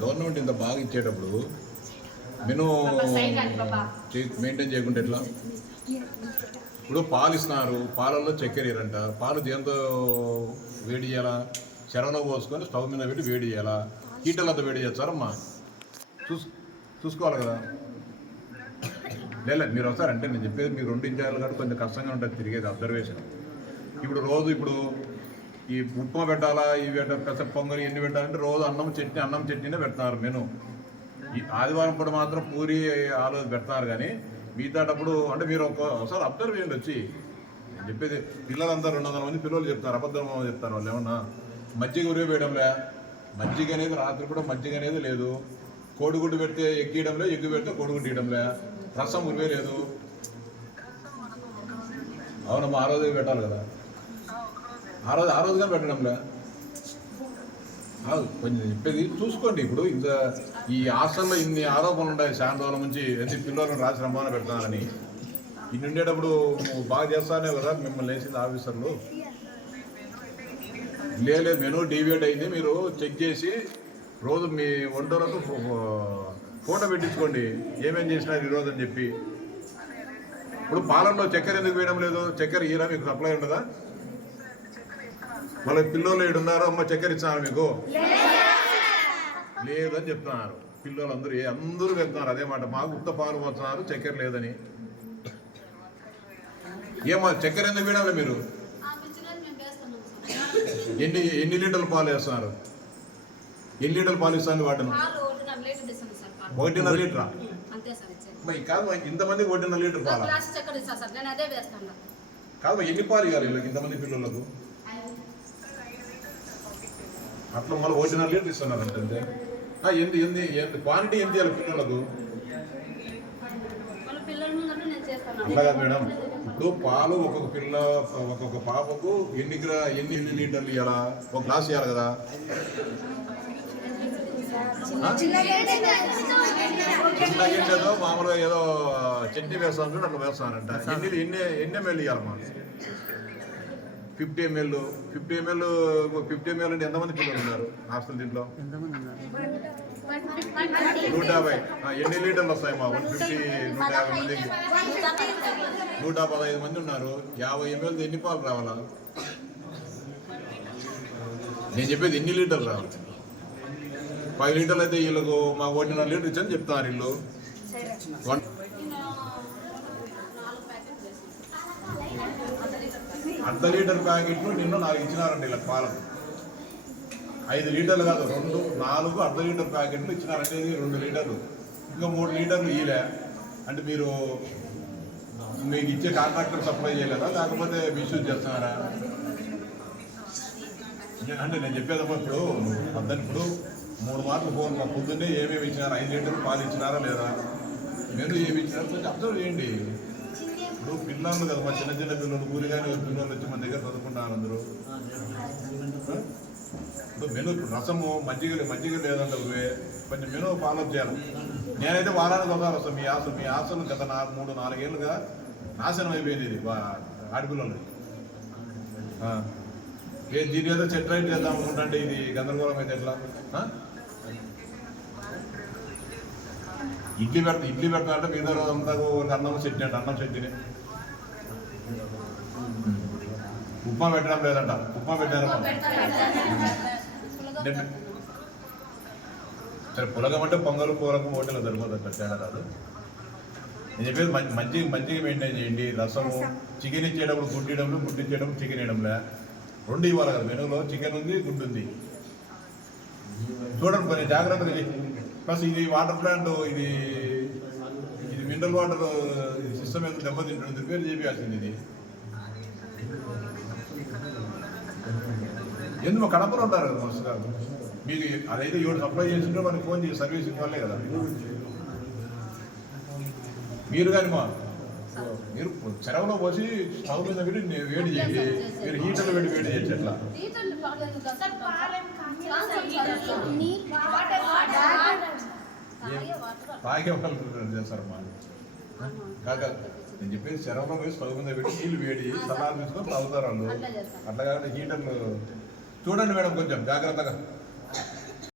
Government ఇంత బాగా ఇచ్చేటప్పుడు మెను సైడ్ రండి బాబా. మెయింటైన్ చేయకుంటే ఎట్లా? ఇప్పుడు పాలు ఇస్తున్నారు పాలల్లో చక్కెర ఇరంట పాలు దేంతో వేడి చేయాలా? చెరవలో పోసుకొని స్టవ్ మీద పెట్టి వేడి చేయాలా? హీటర్లతో వేడి చేస్తారమ్మా చూస్ చూసుకోవాలి కదా. లేదు మీరు వస్తారంటే నేను చెప్పేది మీరు రెండు ఇంచాలు కూడా కొంచెం కష్టంగా ఉంటుంది తిరిగేది అబ్జర్వేషన్ ఇప్పుడు రోజు ఇప్పుడు ఈ ఉప్మా పెట్టాలా? ఇవి పెసర పొంగలి ఎన్ని పెట్టాలంటే రోజు అన్నం చట్నీ అన్నం చట్నీనే పెడతారు మెను. ఈ ఆదివారం పూట మాత్రం పూరి ఆలు పెడతారు కానీ మిగతాటప్పుడు అంటే మీరు ఒకసారి అబ్జర్వ్ చేయండి వచ్చి. నేను చెప్పేది పిల్లలంతా రెండు వందల మంది పిల్లలు చెప్తారు అబద్ధం చెప్తారు వాళ్ళు ఏమన్నా. మజ్జిగ ఉరిగి వేయడంలే మజ్జిగ అనేది రాత్రి కూడా మజ్జిగ అనేది లేదు. కోడిగుడ్డు పెడితే ఎగ్గేయడంలే ఎగ్గు పెడితే కోడిగుడ్డు ఇయ్యడంలే రసం ఉరివే లేదు. అవునమ్మా ఆ రోజు పెట్టాలి కదా. ఆ రోజు ఆ రోజుగా పెట్టడంలే. కొంచెం చెప్పేది చూసుకోండి. ఇప్పుడు ఇంత ఈ హాస్టల్లో ఇన్ని ఆరోపణలు ఉన్నాయి. చాలా రోజుల నుంచి ఎన్ని పిల్లలను రాసి రమ్మని పెడతానని. ఇన్ని ఉండేటప్పుడు నువ్వు బాగా చేస్తానే కదా మిమ్మల్ని వేసింది ఆఫీసర్లు. లేదు మెను డీవియేట్ అయింది. మీరు చెక్ చేసి రోజు మీ వంటలకు ఫోటో పెట్టించుకోండి. ఏమేం చేసినారు ఈరోజు అని చెప్పి. ఇప్పుడు పాలనలో చక్కెర ఎందుకు వేయడం లేదు? చక్కెర ఈరా మీకు సప్లై ఉండదా వాళ్ళ పిల్లలు ఏడు ఉన్నారు అమ్మ చక్కెర ఇచ్చినారు మీకు? లేదని చెప్తున్నారు. పిల్లలు అందరూ ఏ- అందరూ వెళ్తున్నారు. అదే మాట. మాకు ఉత్త పాలు పోతున్నారు చక్కెర లేదని. ఏమో చక్కెర ఎందుకు వేయడం మీరు? ఎన్ని ఎన్ని లీటర్ల పాలు వేస్తున్నారు? ఎన్ని లీటర్ల పాలు ఇస్తాను వాటిని ఒకటిన్నర లీటర్ కాదు ఇంతమంది ఒకటిన్నర లీటర్ పాలా? కాదు ఎన్ని పాలు ఇవ్వాలి ఇంతమంది పిల్లలకు అట్లా మళ్ళీ ఒకటిన్నర లీటర్ ఇస్తున్నారు అంటే ఆ, ఎందు ఎందు ఎంత క్వాంటిటీ ఎంత ఇవ్వాలి పిల్లలకు? వాళ్ళ పిల్లల ముందు నేను చేస్తాను. అట్లా కాదు మేడం. ఇప్పుడు పాలు ఒక్కొక్క పిల్ల ఒక్కొక్క పాపకు ఎన్ని గ్రా ఎన్ని ఎన్ని లీటర్లు ఇవ్వాలా ఒక గ్లాస్ ఇవ్వాలి కదా. గింజలో మామూలుగా ఏదో చట్నీ వేస్తాను అట్లా వేస్తానంట. ఎన్ని ఎన్ని ఎన్ని ML ఇవ్వాలమ్మా fifty ML fifty ML fifty ML అంటే ఎంతమంది పిల్లలు ఉన్నారు హాస్టల్ దీంట్లో? నూట యాభై. ఎన్ని లీటర్లు వస్తాయి మా వన్ ఫిఫ్టీ నూట యాభై మందికి? నూట పదహైదు మంది ఉన్నారు. యాభై ఎంఎల్ ఎన్ని పాలు రావాలా? నేను చెప్పేది ఎన్ని లీటర్లు రావాలి? పది లీటర్లు అయితే వీళ్ళకు మా ఒకటిన్నర లీటర్ ఇచ్చని చెప్తున్నారు వీళ్ళు. వన్ అర్ధ లీటర్ ప్యాకెట్లు నిన్న నాకు ఇచ్చినారండి ఇలా పాలు ఐదు లీటర్లు కాదు రెండు నాలుగు అర్ధ లీటర్ ప్యాకెట్లు ఇచ్చినారంటే రెండు లీటర్లు. ఇంకా మూడు లీటర్లు ఇయలే అంటే మీరు మీకు ఇచ్చే కాంట్రాక్టర్ సప్లై చేయలేదా? లేకపోతే మిస్యూజ్ చేస్తున్నారా? అంటే నేను చెప్పేదమ్మా ఇప్పుడు అర్థం ఇప్పుడు మూడు మార్లు ఫోన్ మా పొద్దున్నే ఏమేమి ఇచ్చినారు? ఐదు లీటర్లు పాలు ఇచ్చినారా లేదా? మెను ఏమి ఇచ్చినారో? కొంచెం అబ్జర్వ్ చేయండి. ఇప్పుడు పిల్లలు కదా మా చిన్న చిన్న పిల్లలు ఊరిగానే పిల్లలు వచ్చి మన దగ్గర చదువుకుంటారు అందరూ? ఇప్పుడు మెను ఇప్పుడు రసము మజ్జిగ మజ్జిగ లేదంటే ఇవే. కొంచెం మెను ఫాలో చేయాలి నేనైతే వారానికి ఒకసారి వస్తాను మీ ఆశ మీ ఆశలు గత నా మూడు నాలుగేళ్ళుగా నాశనం అయిపోయింది ఇది ఆడపిల్లలు. ఏ దీని ఏదో సెటిలైట్ చేద్దాం అనుకుంటే ఇది గందరగోళం అయితే ఎట్లా ఇడ్లీ పెడతా ఇడ్లీ పెడతా అంటే మీద రోజంతా ఒక అన్నం చట్నీ అంట అన్నం చట్నీ. ఉప్మా పెట్టడం లేదంట. ఉప్మా పెట్టారమ్మా నేను- సరే పులగం అంటే పొంగల్ పూరకం హోటల్ సరిపోతుంది అక్కడ తేడా కాదు నేను చెప్పేది మంచి మంచి మంచిగా మెయింటైన్ చేయండి. రసము చికెన్ ఇచ్చేటప్పుడు గుడ్డు ఇవ్వడంలో గుడ్డు ఇచ్చేటప్పుడు చికెన్ ఇవ్వడంలే. రెండు ఇవ్వాలి కదా మెనూలో చికెన్ ఉంది గుడ్డు ఉంది. చూడండి కొంచెం జాగ్రత్తగా చేయండి ప్లస్ ఇది వాటర్ ప్లాంట్ ఇది ఇది మినరల్ వాటర్ సిస్టమ్ ఏదో దెబ్బతింటుంది రిపేర్ చేయాల్సింది ఇది. ఎందుకు కడపలో ఉంటారు కదా మనుషులు గారు మీకు అదైతే ఏడు సప్లై చేసింటే మనకి ఫోన్ చేసి సర్వీస్ ఇవ్వాలే కదా. మీరు కానీ మా మీరు చెరవలో పోసి స్టవ్ మీద పెట్టి వేడి చేయండి మీరు హీటర్లో పెట్టి వేడి చేయొచ్చు ఎట్లా లీటర్లు పర్లేదు కదా సార్ పాలెం తాగే వాళ్ళు చేస్తారమ్మా కాక నేను చెప్పేది చెరవలో పోయి స్టవ్ మీద పెట్టి నీళ్ళు వేడి చల్లారి తీసుకొని తాగుతారు వాళ్ళు. అట్లా కాకుండా హీటర్లు చూడండి మేడం కొంచెం జాగ్రత్తగా.